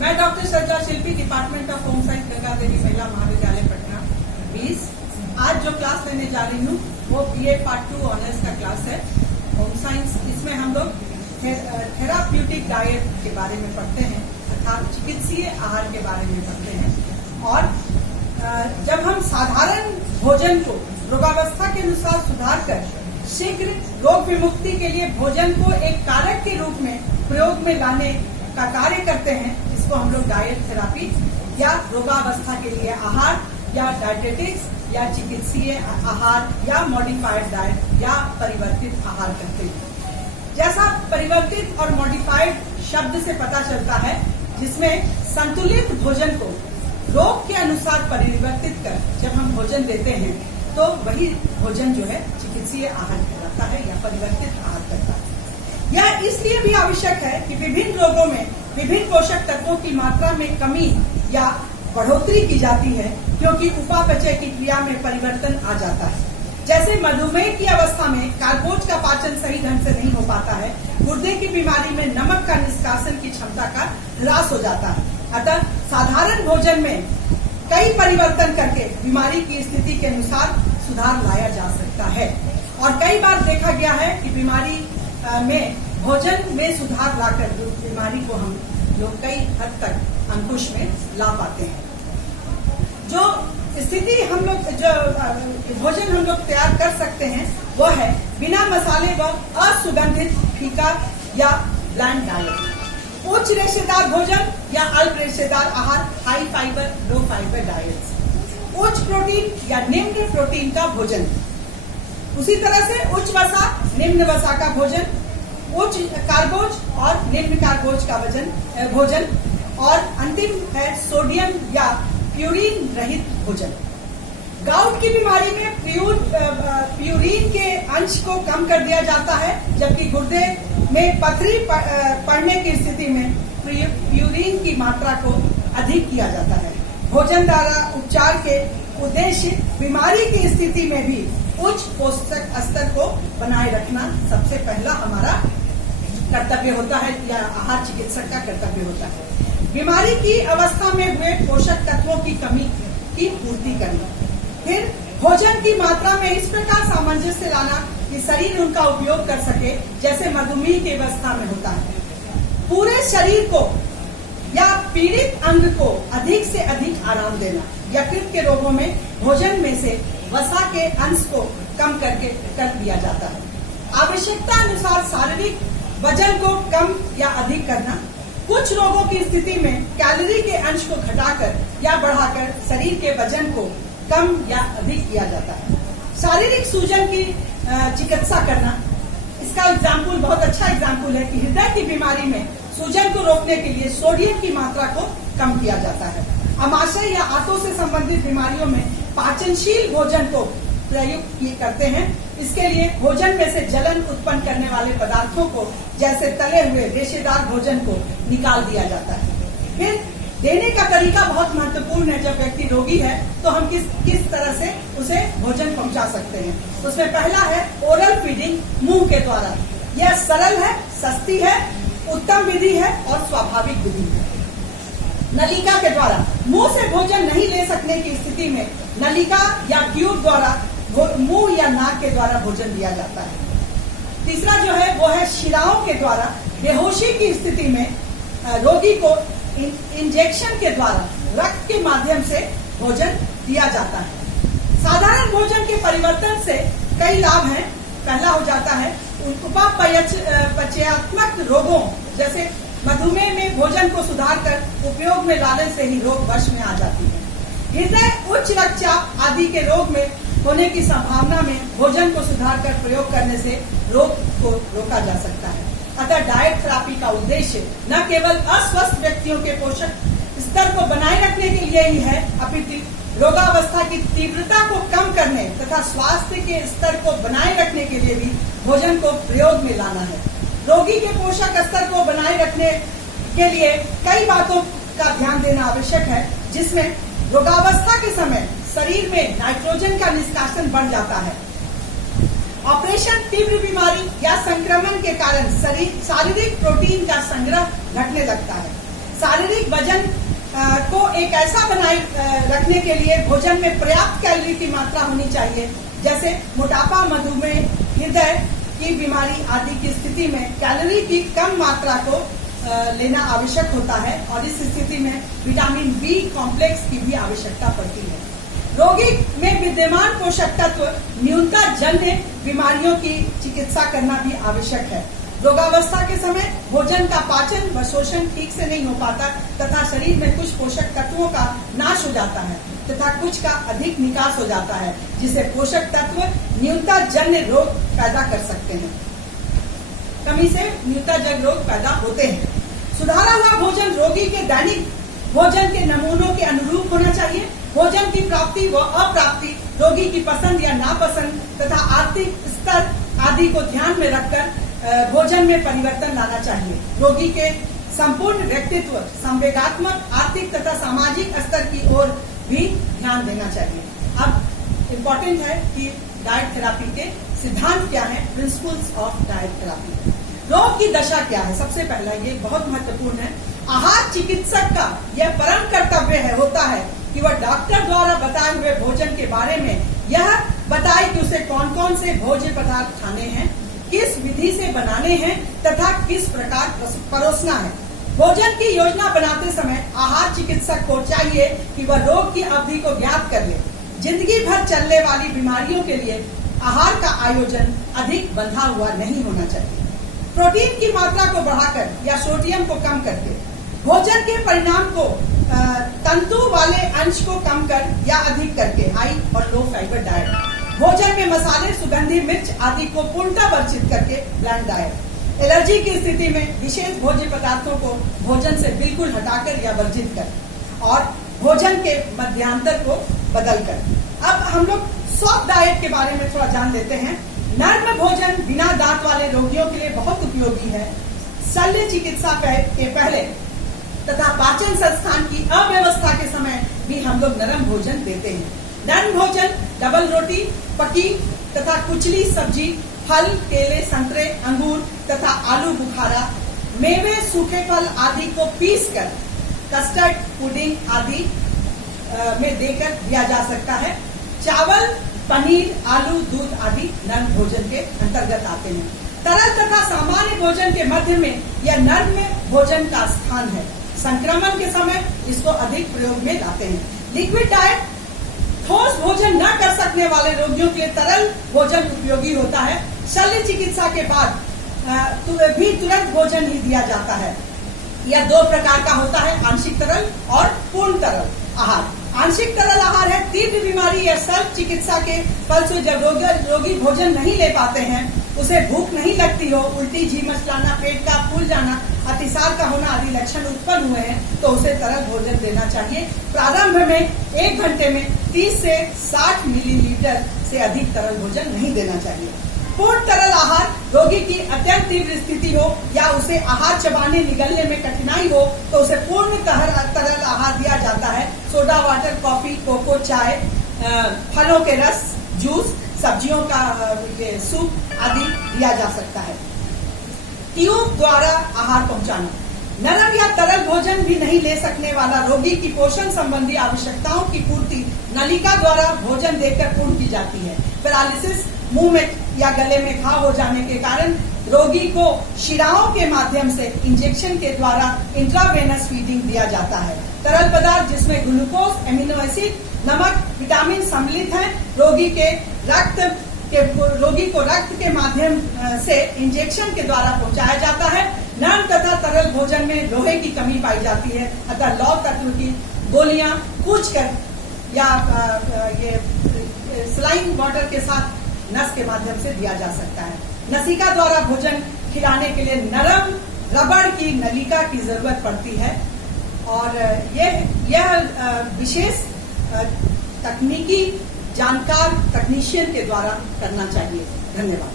मैं doctor Sajja Shilpi, department of home science, Ganga Devi Mahila Mahavidyalaya Patna 20। आज जो क्लास लेने जा रही हूँ वो बीए पार्ट 2 ऑनर्स का क्लास है होम साइंस। इसमें हम लोग थेराप्यूटिक डाइट के बारे में पढ़ते हैं, अर्थात चिकित्सीय आहार के बारे में पढ़ते हैं। और जब हम साधारण भोजन को रोगावस्था के अनुसार सुधार कर शीघ्र रोग विमुक्ति के लिए भोजन को एक कारक के रूप में प्रयोग में लाने का कार्य करते हैं, इसको हम लोग डाइट थेरापी या रोगावस्था के लिए आहार या डायटेटिक्स या चिकित्सीय आहार या मॉडिफाइड डाइट या परिवर्तित आहार कहते हैं। जैसा परिवर्तित और मॉडिफाइड शब्द से पता चलता है, जिसमें संतुलित भोजन को रोग के अनुसार परिवर्तित कर जब हम भोजन देते हैं तो वही भोजन जो है चिकित्सीय आहार कहलाता है या परिवर्तित आहार कहलाता है। यह इसलिए भी आवश्यक है कि विभिन्न रोगों में विभिन्न पोषक तत्वों की मात्रा में कमी या बढ़ोतरी की जाती है, क्योंकि उपापचय की क्रिया में परिवर्तन आ जाता है। जैसे मधुमेह की अवस्था में कार्बोज का पाचन सही ढंग से नहीं हो पाता है, गुर्दे की बीमारी में नमक का निष्कासन की क्षमता का ह्रास हो जाता है। अतः साधारण भोजन में कई परिवर्तन करके बीमारी की स्थिति के अनुसार सुधार लाया जा सकता है। और कई बार देखा गया है कि बीमारी में भोजन में सुधार लाकर बीमारी को हम लोग कई हद तक अंकुश में ला पाते हैं। जो स्थिति हम लोग जो भोजन हम लोग तैयार कर सकते हैं वो है बिना मसाले व असुगंधित फीका या ब्लैंड डाइट, उच्च रेशेदार भोजन या अल्प रेशेदार आहार, हाई फाइबर लो फाइबर डाइट, उच्च प्रोटीन या निम्न प्रोटीन का भोजन, उसी तरह से उच्च वसा निम्न वसा का भोजन, उच्च कार्बोज और निम्न कार्बोज का भोजन, और अंतिम है सोडियम या प्यूरिन रहित भोजन। गाउट की बीमारी में प्यूरिन के अंश को कम कर दिया जाता है, जबकि गुर्दे में पथरी पड़ने की स्थिति में प्यूरिन की मात्रा को अधिक किया जाता है। भोजन द्वारा उपचार के उद्देश्य बीमारी की स्थिति में भी उच्च पोषक स्तर को बनाए रखना सबसे पहला हमारा कर्तव्य होता है या आहार चिकित्सक का कर्तव्य होता है। बीमारी की अवस्था में हुए पोषक तत्वों की कमी की पूर्ति करना, फिर भोजन की मात्रा में इस प्रकार सामंजस्य लाना कि शरीर उनका उपयोग कर सके, जैसे मधुमेह की अवस्था में होता है। पूरे शरीर को या पीड़ित अंग को अधिक से अधिक आराम देना। यकृत के रोगों में भोजन में से वसा के अंश को कम कर दिया जाता है। आवश्यकता अनुसार शारीरिक वजन को कम या अधिक करना। कुछ रोगों की स्थिति में कैलोरी के अंश को घटाकर या बढ़ाकर शरीर के वजन को कम या अधिक किया जाता है। शारीरिक सूजन की चिकित्सा करना, इसका एग्जाम्पल बहुत अच्छा एग्जाम्पल है कि हृदय की बीमारी में सूजन को रोकने के लिए सोडियम की मात्रा को कम किया जाता है। अमाशय या आंतों से संबंधित बीमारियों में पाचनशील भोजन को प्रयुक्त करते हैं। इसके लिए भोजन में से जलन उत्पन्न करने वाले पदार्थों को, जैसे तले हुए रेशेदार भोजन को निकाल दिया जाता है। फिर देने का तरीका बहुत महत्वपूर्ण है। जब व्यक्ति रोगी है तो हम किस तरह से उसे भोजन पहुंचा सकते हैं। उसमें पहला है ओरल फीडिंग, मुंह के द्वारा। यह सरल है, सस्ती है, उत्तम विधि है और स्वाभाविक विधि है। नलिका के द्वारा, मुंह से भोजन नहीं ले सकने की स्थिति में नलिका या ट्यूब द्वारा मुंह या नाक के द्वारा भोजन दिया जाता है। तीसरा जो है वो है शिराओं के द्वारा। बेहोशी की स्थिति में रोगी को इंजेक्शन के द्वारा रक्त के माध्यम से भोजन दिया जाता है। साधारण भोजन के परिवर्तन से कई लाभ हैं। पहला हो जाता है उपापचयात्मक रोगों, जैसे मधुमेह में भोजन को सुधार कर उपयोग में लाने से ही रोग वश में आ जाती है। हृदय, उच्च रक्तचाप आदि के रोग में होने की संभावना में भोजन को सुधार कर प्रयोग करने से रोग को रोका जा सकता है। अतः डाइट थेरापी का उद्देश्य न केवल अस्वस्थ व्यक्तियों के पोषक स्तर को बनाए रखने के लिए ही है, अपितु रोगावस्था की तीव्रता को कम करने तथा स्वास्थ्य के स्तर को बनाए रखने के लिए भी भोजन को प्रयोग में लाना है। रोगी के पोषक स्तर को बनाए रखने के लिए कई बातों का ध्यान देना आवश्यक है, जिसमें रोगावस्था के समय शरीर में नाइट्रोजन का निष्कासन बढ़ जाता है। ऑपरेशन, तीव्र बीमारी या संक्रमण के कारण शारीरिक प्रोटीन का संग्रह घटने लगता है। शारीरिक वजन को एक ऐसा बनाए रखने के लिए भोजन में पर्याप्त कैलोरी की मात्रा होनी चाहिए। जैसे मोटापा, मधुमेह, हृदय की बीमारी आदि की स्थिति में कैलोरी की कम मात्रा को लेना आवश्यक होता है और इस स्थिति में विटामिन बी कॉम्प्लेक्स की भी आवश्यकता पड़ती है। रोगी में विद्यमान पोषक तत्व न्यूनता जन्य बीमारियों की चिकित्सा करना भी आवश्यक है। रोगावस्था के समय भोजन का पाचन व शोषण ठीक से नहीं हो पाता तथा शरीर में कुछ पोषक तत्वों का नाश हो जाता है तथा कुछ का अधिक निकास हो जाता है, जिससे पोषक तत्व न्यूनता जन्य रोग पैदा कर सकते हैं। कमी से न्यूनता जन्य रोग पैदा होते हैं। सुधारा हुआ भोजन रोगी के दैनिक भोजन के नमूनों के अनुरूप होना चाहिए। भोजन की प्राप्ति व अप्राप्ति, रोगी की पसंद या नापसंद तथा आर्थिक स्तर आदि को ध्यान में रखकर भोजन में परिवर्तन लाना चाहिए। रोगी के संपूर्ण व्यक्तित्व, संवेगात्मक, आर्थिक तथा सामाजिक स्तर की ओर भी ध्यान देना चाहिए। अब इम्पोर्टेंट है कि डाइट थेरापी के सिद्धांत क्या है, प्रिंसिपल्स ऑफ डाइट थेरापी। रोग की दशा क्या है, सबसे पहला ये बहुत महत्वपूर्ण है। आहार चिकित्सक का यह परम कर्तव्य होता है कि वह डॉक्टर द्वारा बताए हुए भोजन के बारे में यह बताए कि उसे कौन कौन से भोज्य पदार्थ खाने हैं, किस विधि से बनाने हैं तथा किस प्रकार परोसना है। भोजन की योजना बनाते समय आहार चिकित्सक को चाहिए कि वह रोग की अवधि को ज्ञात कर ले। जिंदगी भर चलने वाली बीमारियों के लिए आहार का आयोजन अधिक बंधा हुआ नहीं होना चाहिए। प्रोटीन की मात्रा को बढ़ाकर या सोडियम को कम करके, भोजन के परिणाम को तंतु वाले अंश को कम कर या अधिक करके, हाई और लो फाइबर डाइट। भोजन में मसाले, सुगंधी मिर्च आदि को पूर्णतः वर्जित करके ब्लैंड डाइट। एलर्जी की स्थिति में विशेष भोज्य पदार्थों को भोजन से बिल्कुल हटाकर या वर्जित कर और भोजन के मध्यांतर को बदलकर। अब हम लोग सॉफ्ट डाइट के बारे में थोड़ा जान लेते हैं। नर्म भोजन बिना दांत वाले रोगियों के लिए बहुत उपयोगी है। शल्य चिकित्सा के पहले तथा पाचन संस्थान की अव्यवस्था के समय भी हम लोग नरम भोजन देते हैं। नरम भोजन डबल रोटी, पकी तथा कुचली सब्जी, फल, केले, संतरे, अंगूर तथा आलू बुखारा, मेवे, सूखे फल आदि को पीसकर कस्टर्ड, पुडिंग आदि में देकर दिया जा सकता है। चावल, पनीर, आलू, दूध आदि नर्म भोजन के अंतर्गत आते हैं। तरल तथा सामान्य भोजन के मध्य में यह नर्म भोजन का स्थान है। संक्रमण के समय इसको अधिक प्रयोग में लाते हैं। लिक्विड डाइट, ठोस भोजन न कर सकने वाले रोगियों के लिए तरल भोजन उपयोगी होता है। शल्य चिकित्सा के बाद भी तुरंत भोजन ही दिया जाता है। यह दो प्रकार का होता है, आंशिक तरल और पूर्ण तरल आहार। आंशिक तरल आहार है तीव्र बीमारी या शल्य चिकित्सा के फलस्वरूप जब रोगी भोजन नहीं ले पाते हैं, उसे भूख नहीं लगती हो, उल्टी, जी मचलाना, पेट का फूल जाना, अतिसार का होना आदि लक्षण उत्पन्न हुए हैं, तो उसे तरल भोजन देना चाहिए। प्रारंभ में 1 घंटे में 30 से 60 मिलीलीटर से अधिक तरल भोजन नहीं देना चाहिए। पूर्ण तरल आहार, रोगी की अत्यंत तीव्र स्थिति हो या उसे आहार चबाने निगलने में कठिनाई हो तो उसे पूर्ण तरल आहार दिया जाता है। सोडा वाटर, कॉफी, कोको, चाय, फलों के रस, जूस, सब्जियों का सूप आदि दिया जा सकता है। ट्यूब द्वारा आहार पहुंचाना, नरम या तरल भोजन भी नहीं ले सकने वाला रोगी की पोषण संबंधी आवश्यकताओं की पूर्ति नलिका द्वारा भोजन देकर पूर्ण की जाती है। पैरालिसिस, मुंह में या गले में घाव हो जाने के कारण रोगी को शिराओं के माध्यम से इंजेक्शन के द्वारा इंट्रावेनस फीडिंग दिया जाता है। तरल पदार्थ जिसमें ग्लूकोज, एमिनो एसिड, नमक, विटामिन सम्मिलित है, रोगी को रक्त के माध्यम से इंजेक्शन के द्वारा पहुंचाया जाता है। नरम तथा तरल भोजन में लोहे की कमी पाई जाती है, अतः लौह तत्व की गोलियां कूचकर या ये सलाइन वाटर के साथ नस के माध्यम से दिया जा सकता है। नसिका द्वारा भोजन खिलाने के लिए नरम रबड़ की नलिका की जरूरत पड़ती है और यह विशेष तकनीकी जानकार तकनीशियन के द्वारा करना चाहिए। धन्यवाद।